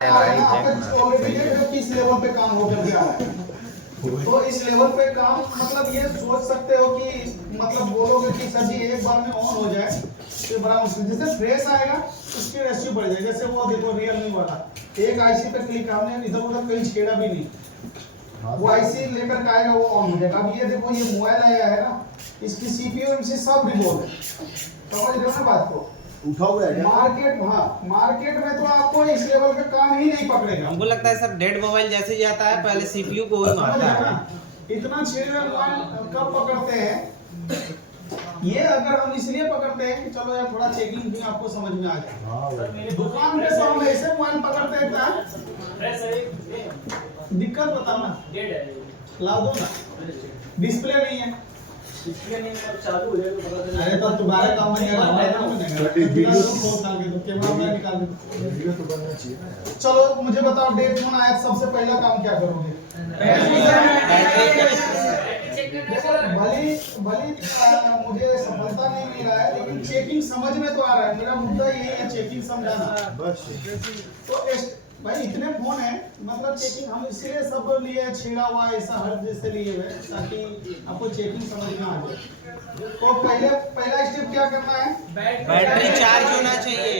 Already किस level पे काम हो गया है। तो इस लेवल पे काम मतलब ये सोच सकते हो कि मतलब बोलोगे कि सर जी एक बार में ऑन हो जाए तो बड़ा मुश्किल, जैसे फ्रेश आएगा उसकी रेशियो बढ़ जाएगी। जैसे वो देखो रियलमी वाला एक आईसी पे क्लिक हमने इधर उधर कहीं छेड़ा भी नहीं, वो आईसी लेकर के आएगा वो ऑन हो जाएगा। अब ये देखो ये मोबाइल आया है ना, इसकी सीपीयू एमसी सब रिवॉल्व है, समझ रहे हो ना बात को। उठा हुआ है मार्केट, हाँ मार्केट में तो आपको इस लेवल का काम ही नहीं पकड़ेगा। हमको लगता है सर डेड मोबाइल जैसे ही आता है पहले सीपीयू को ही मारता है। इतना छेड़े मोबाइल कब पकड़ते हैं, ये अगर हम इसलिए पकड़ते हैं कि चलो यार थोड़ा चेकिंग भी आपको समझ में आ जाए। दुकान पे तो हम ऐसे मोबाइल पकड़ते हैं दिक्कत बताओ ना, ला दो ना, डिस्प्ले नहीं है, डिस्प्ले नहीं है चालू हो जाएगा पता चले। अरे तो तुम्हारे काम में नहीं लगा वीडियो तो फोन डाल के तो कैमरा में निकाल दो, वीडियो तो बनना चाहिए। चलो मुझे बताओ डेट फोन आया सबसे पहला काम क्या करोगे? भली भली मुझे सफलता नहीं मिल रहा है लेकिन चेकिंग समझ में तो आ रहा है। मेरा मुद्दा यही है चेकिंग समझाना बस। तो भाई इतने फोन है मतलब चेकिंग हम इसलिए सब लिए छेड़ा हुआ ऐसा हर जैसे लिए हुए ताकि आपको चेकिंग समझ में आ जाए। तो पहला स्टेप क्या करना है? बैटरी चार्ज होना चाहिए।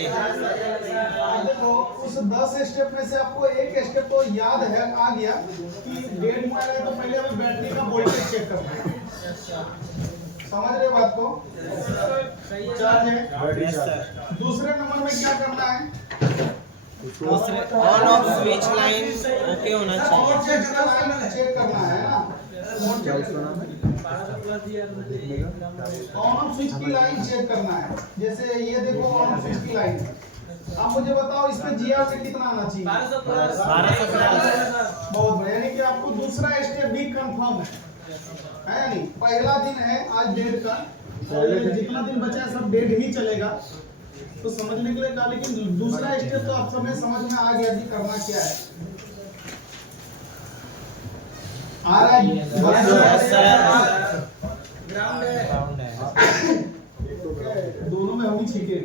देखो उस 10 स्टेप में से आपको एक स्टेप तो याद है आ गया कि डेढ़ मोबाइल है तो पहले हमें बैटरी का वोल्टेज चेक करना है। समझ रहे बात को? चार्ज है। दूसरे नंबर में क्या करना है? दूसरे on off switch line okay होना चाहिए, चेक करना है ना। ऑन ऑफ स्विच की लाइन चेक करना है। जैसे ये देखो ऑन ऑफ स्विच की लाइन, अब मुझे बताओ इस पे जीआर से कितना आना चाहिए? 1250। बहुत बढ़िया, यानी कि आपको दूसरा स्टेप भी कंफर्म है या नहीं? पहला दिन है आज डेढ़ का, जितना दिन बचा है सब डेढ़ ही चलेगा तो समझने के लिए कहा, लेकिन दूसरा स्टेप तो आप समय समझ में आ गया कि करना क्या है। आ रहा है ग्राउंड है दोनों में हम ही छीके,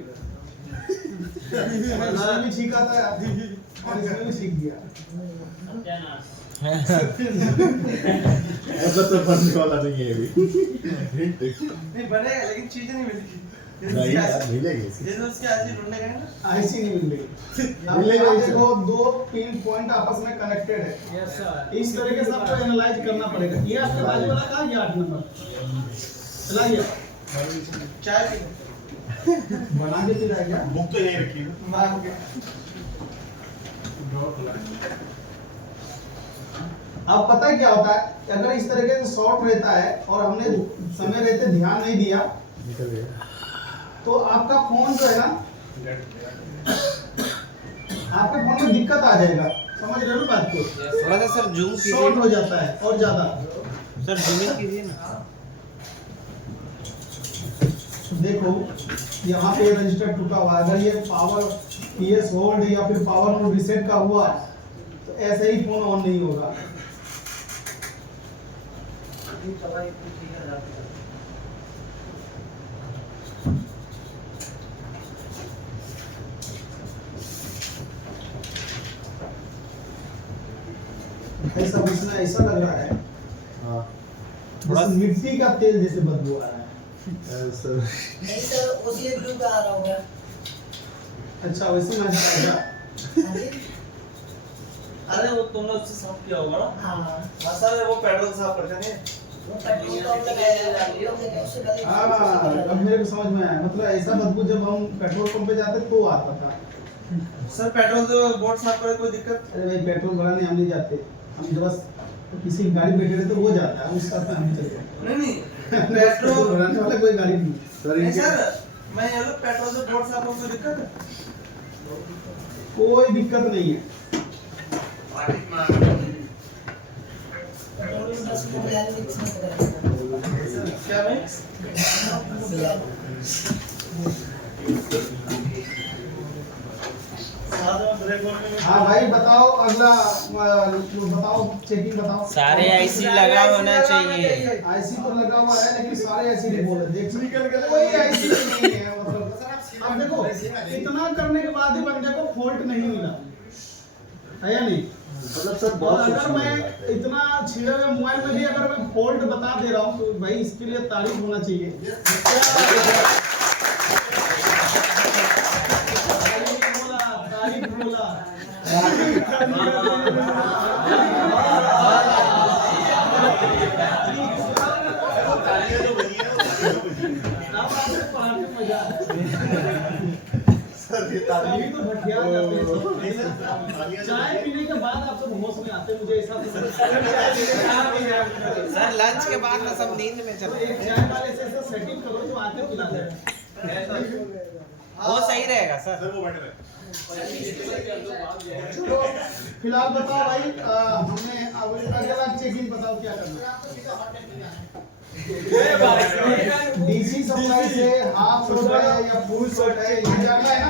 इसमें भी छीका था और इसमें भी छीक दिया। ऐसा तो बनने वाला नहीं है अभी। नहीं बनेगा लेकिन चीजें नहीं मिलेगी। नहीं यार मिलेगी। जैसे उसके आईसी ढूंढने गए ना, आईसी नहीं मिलेगी। अब देखो दो पिन पॉइंट आपस में कनेक्टेड है, इस तरीके से आपको एनालाइज करना पड़ेगा। ये आपके बाजू वाला कहाँ गया 8 नंबर चलाइए चाय पी बना के पी रहा है क्या? बुक तो यही रखी है। अब पता है क्या होता है, अगर इस तरीके से शॉर्ट रहता है और हमने समय रहते ध्यान नहीं दिया तो आपका फोन जो है ना, आपके फोन में दिक्कत आ जाएगा। समझ रहे हो बात को? थोड़ा सा सर जूम शॉर्ट हो जाता है और ज्यादा। सर जूमिंग कीजिए ना। देखो यहाँ पे रजिस्टर टूटा हुआ है, अगर ये पावर पीएस होल्ड या फिर पावर मोड रीसेट का हुआ तो ऐसे ही फोन ऑन नहीं होगा। ऐसा इसमें ऐसा लग रहा है हाँ थोड़ा मिट्टी का तेल जैसे बदबू आ रहा है। सर नहीं सर उसी ब्लू का आ रहा होगा। अच्छा वैसे मैं आएगा। अरे वो तुमने उससे साफ किया होगा ना। हाँ मसाले वो पेट्रोल साफ करते हैं। वो पेट्रोल पंप लगाया उससे पहले हाँ अब मेरे को समझ में आया, मतलब ऐसा बदबू जब हम पेट्रोल पंप पे जाते तो आता था। सर पेट्रोल तो बोर्ड साफ करे कोई दिक्कत? अरे भाई पेट्रोल भराने हम नहीं जाते, हम जब बस किसी गाड़ी बैठे रहते वो जाता है, उस साथ में हम चले जाते। नहीं पेट्रोल भराने वाला कोई गाड़ी नहीं। नहीं सर मैं ये लोग पेट्रोल से बोर्ड साफ हो कोई दिक्कत है? कोई दिक्कत नहीं है। क्या मिक्स? हाँ भाई बताओ अगला बताओ चेकिंग बताओ। सारे आईसी लगा होना चाहिए। आईसी तो लगा हुआ है लेकिन सारे आईसी नहीं बोल रहे, देख कोई आईसी नहीं है। मतलब अब देखो इतना करने के बाद ही बंदे को फॉल्ट नहीं मिला, है या नहीं? मतलब सर और बहुत अगर मैं इतना छिड़े हुए मोबाइल में भी अगर मैं फॉल्ट बता दे रहा हूँ तो भाई इसके लिए तारीफ होना चाहिए। तारीफ बोला सर ये अभी तो भटिया जाते हैं। चाय पीने के बाद आप सब होश में आते हैं, मुझे ऐसा सर लंच के बाद ना सब नींद में तो चले एक चाय वाले से ऐसा सेटिंग करो जो आते पिला दे। वो सही रहेगा सर। चलो फिलहाल बताओ भाई, हमने अब अगला चेकिंग बताओ क्या करना है। डीसी सप्लाई से हाफ शॉट है या फुल शॉट है ये जानना है ना?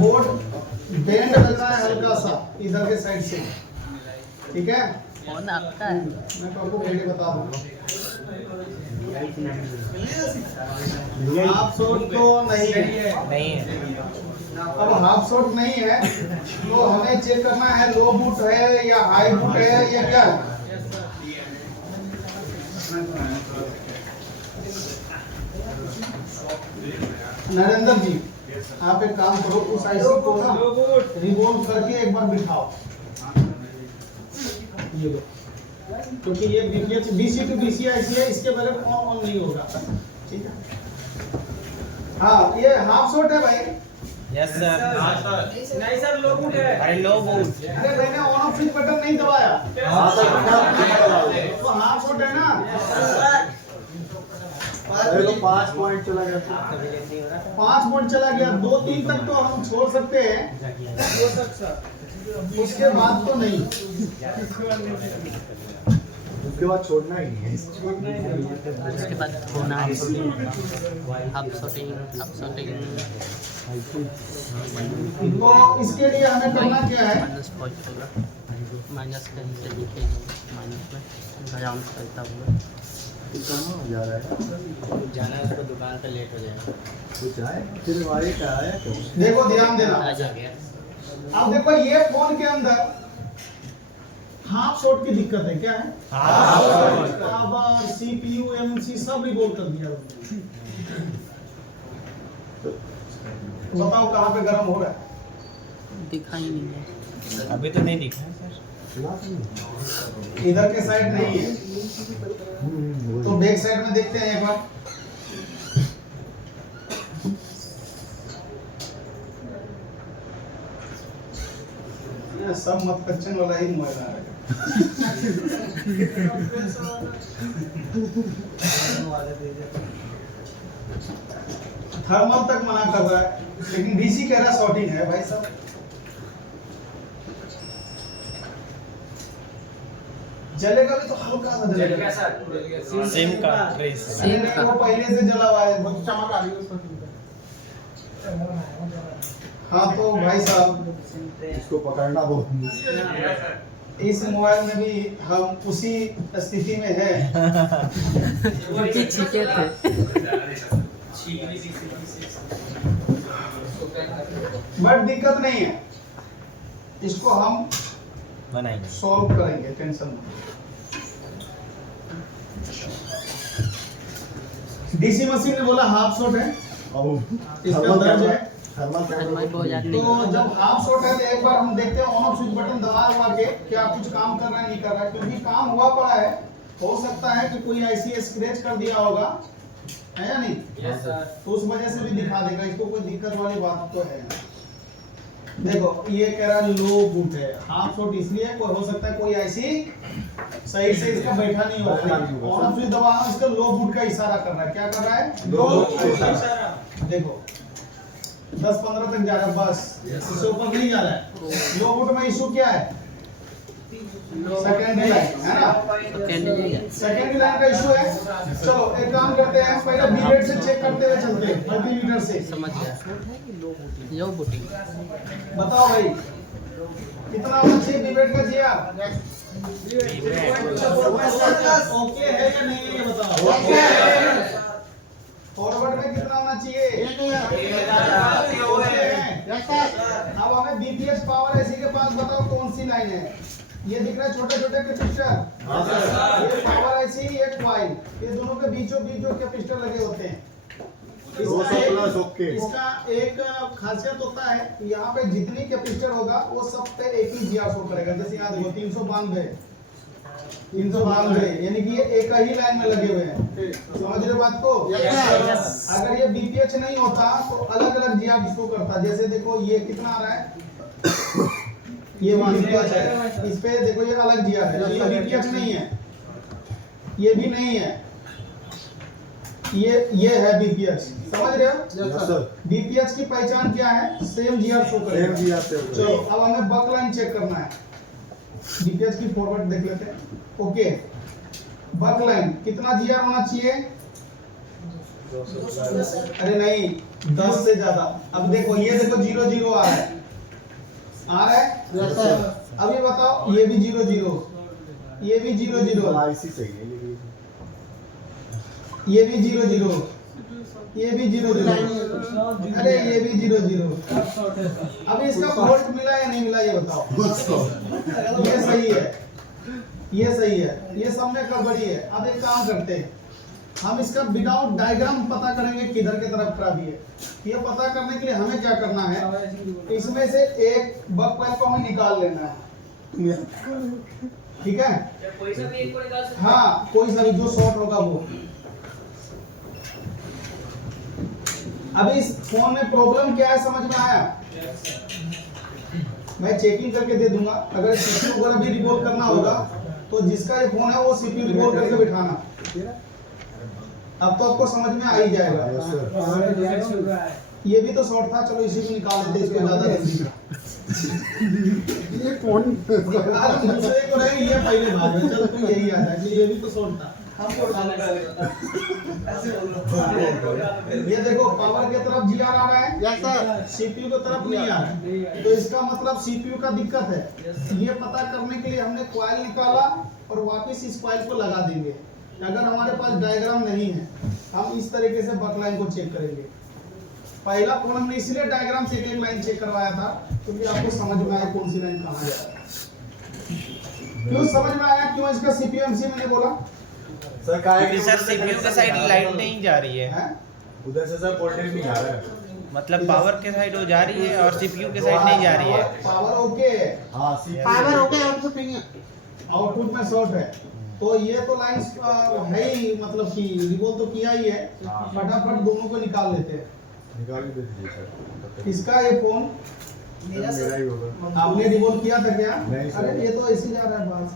बोर्ड बेंड लग रहा है हल्का सा इधर के साइड से, ठीक है? कौन आपका है? मैं तो आपको पहले बता दूंगा। हाफ शॉट तो नहीं है, नहीं है। अब हाफ शॉट नहीं है तो हमें चेक करना है लो बूट है या हाई बूट है या क्या है। नरेंद्र जी आप एक काम करो, उस आईसी को ना रिवॉल्व करके एक बार बिठाओ, ये लो, क्योंकि ये बीसी टू बीसी आईसी है, इसके बगैर ऑन नहीं होगा, ठीक है? हाँ ये हाफ शॉट है भाई। Yes sir. नहीं सर लो बूट है। अरे लो बूट। अरे मैंने ऑन ऑफ स्विच बटन नहीं दबाया, तो हाफ शॉट है ना। अरे तो 5 पॉइंट चला गया। 5 पॉइंट चला गया, 2-3 तक तो हम छोड़ सकते हैं, उसके बाद तो नहीं। उसके बाद छोड़ना ही नहीं है। उसके बाद होना है अब शूटिंग तो इसके लिए हमें करना क्या है? माइनस पॉइंट होगा, माइनस कहीं से दिखेगा, माइनस में ग्राउंड करता हुआ कहाँ जा रहा है? जाना है उसको, दुकान पे लेट हो जाएगा। कुछ आए फिर हमारे क्या आया क्या? देखो ध्यान देना, आ जा गया। अब देखो ये फोन के अंदर हाफ शॉट की दिक्कत है, क्या है? पावर, सीपीयू, एमसी सब रिवॉल्व कर दिया उन्होंने। बताओ कहाँ पे गर्म हो रहा है? दिखा ही नहीं है। अभी तो नहीं दिखा है सर। इधर के साइड नहीं है, तो बैक साइड में देखते हैं एक बार। ये सब मत कच्चन वाला ही मोबाइल आ रहा है। थर्मल तक मना कर रहा है, लेकिन डीसी कह रहा शॉर्टिंग है भाई साहब। जलेगा भी तो हल्का सा जलेगा। सिम का ट्रेस। नहीं, वो पहले से जला हुआ है, बहुत चमक आ रही है उसमें। हाँ तो भाई साहब इसको पकड़ना बहुत मुश्किल है। इस मोबाइल में भी हम उसी स्थिति में है। उनकी छीके थे। बट दिक्कत नहीं है, इसको हम बनाएंगे। सॉल्व करेंगे, टेंशन मत। डीसी मशीन ने बोला हाफ शॉट है, इसका दर्ज है। तो जब हाफ शॉट है तो एक बार हम देखते हैं ऑन ऑफ स्विच बटन दबा हुआ के क्या कुछ काम कर रहा है नहीं कर रहा है, क्योंकि काम हुआ पड़ा है, हो सकता है कि कोई आईसी स्क्रैच कर दिया होगा, है या नहीं? Yes sir. तो उस वजह से भी दिखा देगा, इसको कोई दिक्कत वाली बात तो है। देखो ये कह रहा है लो बूट है, हाफ शॉट इसलिए कोई हो सकता है कोई आईसी सही से इसका बैठा नहीं होगा, ऑन ऑफ स्विच दबाना इसका लो बूट का इशारा कर रहा है। क्या कर रहा है? लो बूट का इशारा। देखो 10-15 तक जा रहा है, बस इससे ऊपर नहीं जा रहा है। लो बूट में इशू क्या है? सेकेंडरी लाइन है ना, सेकेंडरी लाइन का इशू है। चलो एक काम करते हैं, पहले बीरेट से चेक करते हुए चलते हैं, मल्टीमीटर से। समझ गया। लो बूटिंग बताओ भाई कितना होना चाहिए बीरेट का जिया? ओके है या नहीं है ये बताओ। चाहिए? अब हमें बीपीएच पावर ऐसी के पास बताओ कौन सी लाइन है? ये दिख रहा है छोटे छोटे कैपेसिटर, ये पावर ऐसी एक कॉइल, ये दोनों के बीचों बीच जो कैपेसिटर लगे होते हैं। इसका एक खासियत होता है, यहाँ पे जितनी कैपेसिटर होगा वो सब पे एक ही जीआर शो करेगा। जैसे यहाँ देखो 392 यानी कि ये एक ही लाइन में लगे हुए हैं। समझ रहे बात को? अगर ये बीपीएच नहीं होता तो अलग अलग जीआर शो करता। जैसे देखो ये कितना आ रहा है, ये 1 प्लस है, इस पे देखो ये अलग जीआर है, ये बीपीएच नहीं है, ये भी नहीं है, ये है बीपीएच। समझ रहे हो? बीपीएच की पहचान क्या है? सेम जीआर शो करेगा। चलो अब हमें बक लाइन चेक करना है। बीपीएच की फॉरवर्ड देख लेते हैं। ओके, बक लाइन कितना जीआर होना चाहिए? अरे नहीं, 10 से ज्यादा। अब देखो ये देखो 0 आ रहा है, अब ये बताओ ये भी 0, ये भी 0, आईसी सही है ये भी 0, ये भी 0, अरे ये भी 0। अभी इसका फॉल्ट मिला या नहीं मिला ये बताओ? ये सही है, ये सही है, ये सब में गड़बड़ी है। अब एक काम करते हैं, हम इसका विदाउट डायग्राम पता करेंगे किधर के तरफ खराबी है। ये पता करने के लिए हमें क्या करना है, इसमें से एक बक कॉइल को हमें निकाल लेना है। ठीक है, कोई सा भी एक को निकाल सकते हैं। हाँ कोई सा भी जो शॉर्ट होगा वो। अभी इस फोन में प्रॉब्लम क्या है समझ में आया? मैं चेकिंग करके दे दूंगा। अगर सीपीयू वगैरह भी रिवॉल्व करना होगा तो जिसका ये फोन है वो सीपीयू रिवॉल्व करके बिठाना। अब तो आपको समझ में आ ही जाएगा। ये भी तो शॉर्ट था, चलो इसी को निकाल देते, इसको ज्यादा ये कौन आज दूसरे को रहे ये पहले भाग में, चलो तुम यही आ जाए, ये भी तो शॉर्ट था। हमको उठाने का ऐसे बोल ये देखो पावर की तरफ जीआर आ रहा है, सीपीयू की तरफ नहीं आ रहा है, तो इसका मतलब सीपीयू का दिक्कत है। ये पता करने के लिए हमने कॉइल निकाला और वापस इस कॉइल को लगा देंगे। अगर हमारे पास डायग्राम नहीं है, हम इस तरीके से बक लाइन को चेक करेंगे। पहला फोन हमने इसलिए डायग्राम से एक लाइन चेक करवाया था क्योंकि आपको समझ में आया कौन सी लाइन कहाँ जा रहा है। क्यों समझ में आया? क्यों इसका सीपीयू एमसी मैंने बोला? सर का क्योंकि सर सीपीयू के साइड लाइट नहीं जा रही है, उधर से सर वोल्टेज नहीं आ रहा है। मतलब पावर के साइड वो जा रही है और सीपीयू के साइड नहीं जा रही है। पावर ओके है, हां पावर हो गया, आउटपुट नहीं है। आउटपुट में शॉर्ट है, तो ये तो लाइन है ही, मतलब कि रिवॉल्व तो किया ही है। फटाफट दोनों को निकाल लेते हैं। निकाल के दे दीजिए सर। इसका ये फोन मेरा ही होगा। आपने रिवॉल्व किया था क्या? नहीं सर। अरे ये तो ऐसे जा रहा है बात।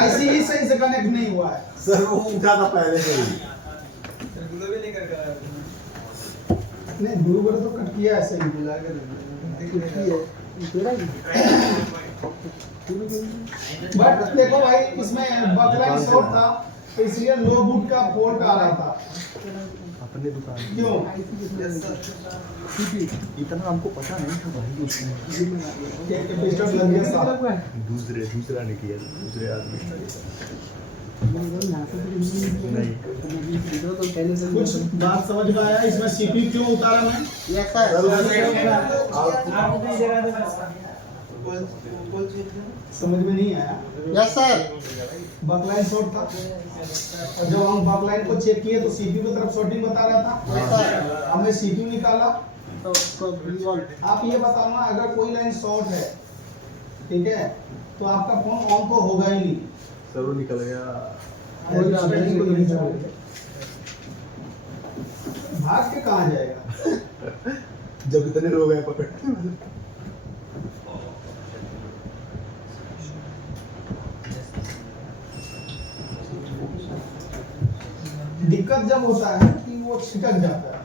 आईसी ही सही से कनेक्ट नहीं हुआ है सर वो उठा था पहले से ही। भी नहीं कर नहीं, ब्लू बटन तो कट किया ऐसे ही बुला के बट देखो भाई इसमें बकलाइन शॉर्ट था तो इसलिए लो बूट का फॉल्ट आ रहा था। अपने दुकान क्यों? इतना हमको पता नहीं था भाई। एक कैपेसिटर लग गया साहब। दूसरा ने किया, दूसरे आदमी नहीं। कुछ बात समझ में आया? इसमें सीपीयू क्यों उतारा मैं? Yes sir. समझ में नहीं आया। Yes sir. बकलाइन शॉर्ट था और जब हम बकलाइन को चेक किए तो सीपीयू की तरफ शॉर्टिंग बता रहा था। हमने सीपीयू निकाला। तो आप ये बताना अगर कोई लाइन शॉर्ट है, ठीक है, तो आपका फोन ऑन तो होगा ही नहीं। सर वो निकल गया। भाग के कहाँ जाएगा? जब इतने लोग हैं पकड़। दिक्कत जब होता है कि वो छिटक जाता है।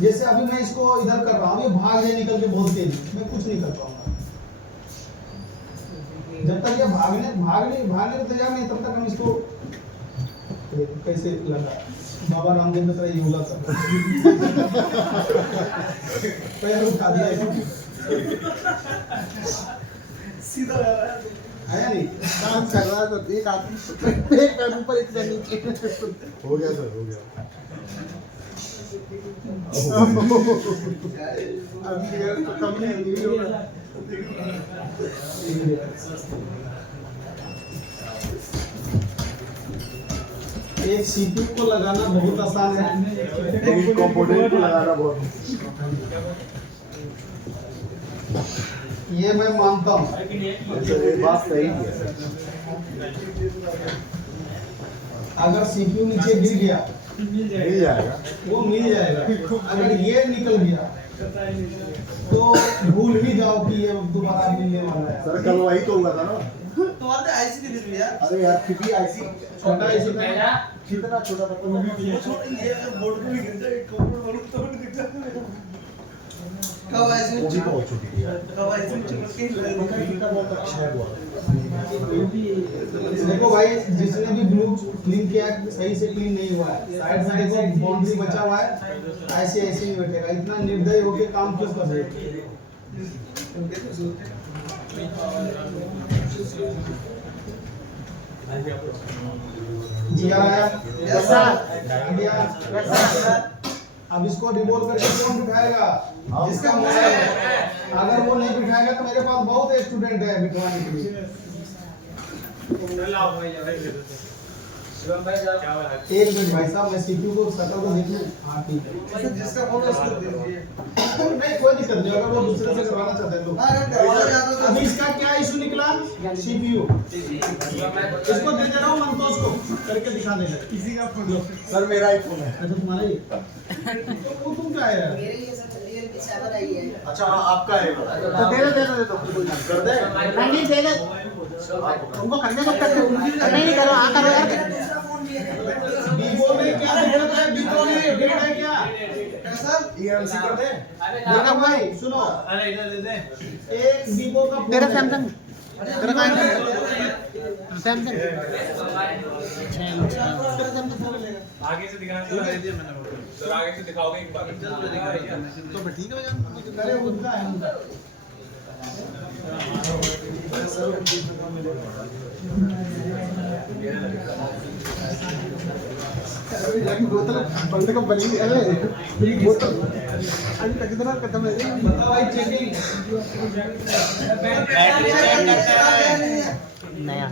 जैसे अभी मैं इसको इधर कर रहा हूँ, ये भाग जाए निकल के बहुत तेज, मैं कुछ नहीं कर पाऊंगा। जब तक ये भागने को तैयार नहीं, तब तक हम इसको कैसे लगा बाबा रामदेव की तरह योगा कर पैर उठा दिया सीधा आया नहीं काम कर रहा है तो एक आदमी एक पैर ऊपर एक पैर नीचे हो गया सर हो गया अभी यार तो कम नहीं होगा एक सीपीयू को लगाना बहुत आसान है, एक कंपोनेंट को लगाना बहुत ये मैं मानता हूँ। ये बात सही है। अगर सीपीयू नीचे गिर गया मिल जाएगा वो मिल जाएगा, अगर ये निकल गया तो भूल भी जाओ कि ये दोबारा मिलने वाला है। सर कल वही तो हुआ था ना। तुम्हारे आईसी की दिल यार अरे यार फिर आईसी छोटा ऐसे पहला कितना छोटा था वो छोड़ ये अगर बोर्ड पे भी गिर जाए कंप्यूटर वालों तो दिख जाता कब आईसी वो भी बहुत छोटी है कब आईसी में चिपक के कितना बहुत अच्छा है वो देखो भाई, जिसने भी ब्लू क्लीन किया सही से क्लीन नहीं हुआ है, साइड से देखो बाउंड्री बचा हुआ है, ऐसे ऐसे नहीं बैठेगा। इतना निर्दयी होके काम क्यों कर रहे हो? जिया आया अब इसको रिवॉल्व करके कौन बिठाएगा? जिसका मोबाइल है। अगर वो नहीं बिठाएगा तो मेरे पास बहुत स्टूडेंट है बिठवाने के लिए। एक मिनट भाई साहब, मैं सीपीयू को शटर को देख लूं। हाँ ठीक है, जिसका फोन है उसको दे दीजिए नहीं कोई दिक्कत नहीं, अगर वो दूसरे से करवाना चाहते हैं तो। अभी इसका क्या इशू निकला? सीपीयू इसको दे दे रहा हूँ, मंतोष को करके दिखा देगा। किसी का फोन सर मेरा ही फोन है। अच्छा तुम्हारा ही तो वो तुम क्या है यार? अच्छा हाँ आपका है तो दे दो कर दे नहीं दे दे उनको करने दो, नहीं करो आ करो यार। वीवो में क्या दिक्कत है? वीवो में डेट है क्या? कैसा ईएमसी कर दे देखो भाई सुनो, अरे इधर दे दे एक वीवो का तेरा फोन है। सैमसंग तेरा कौन सैमसंग आगे से दिखाना तो दे दिया मैंने सर आगे से दिखाओगे एक बार तो ठीक है अरे उनका है उनका। बोतल पलट को बनी अरे बोतल अभी कितना खत्म है बताओ भाई चेकिंग बैटरी चेक करना है। नया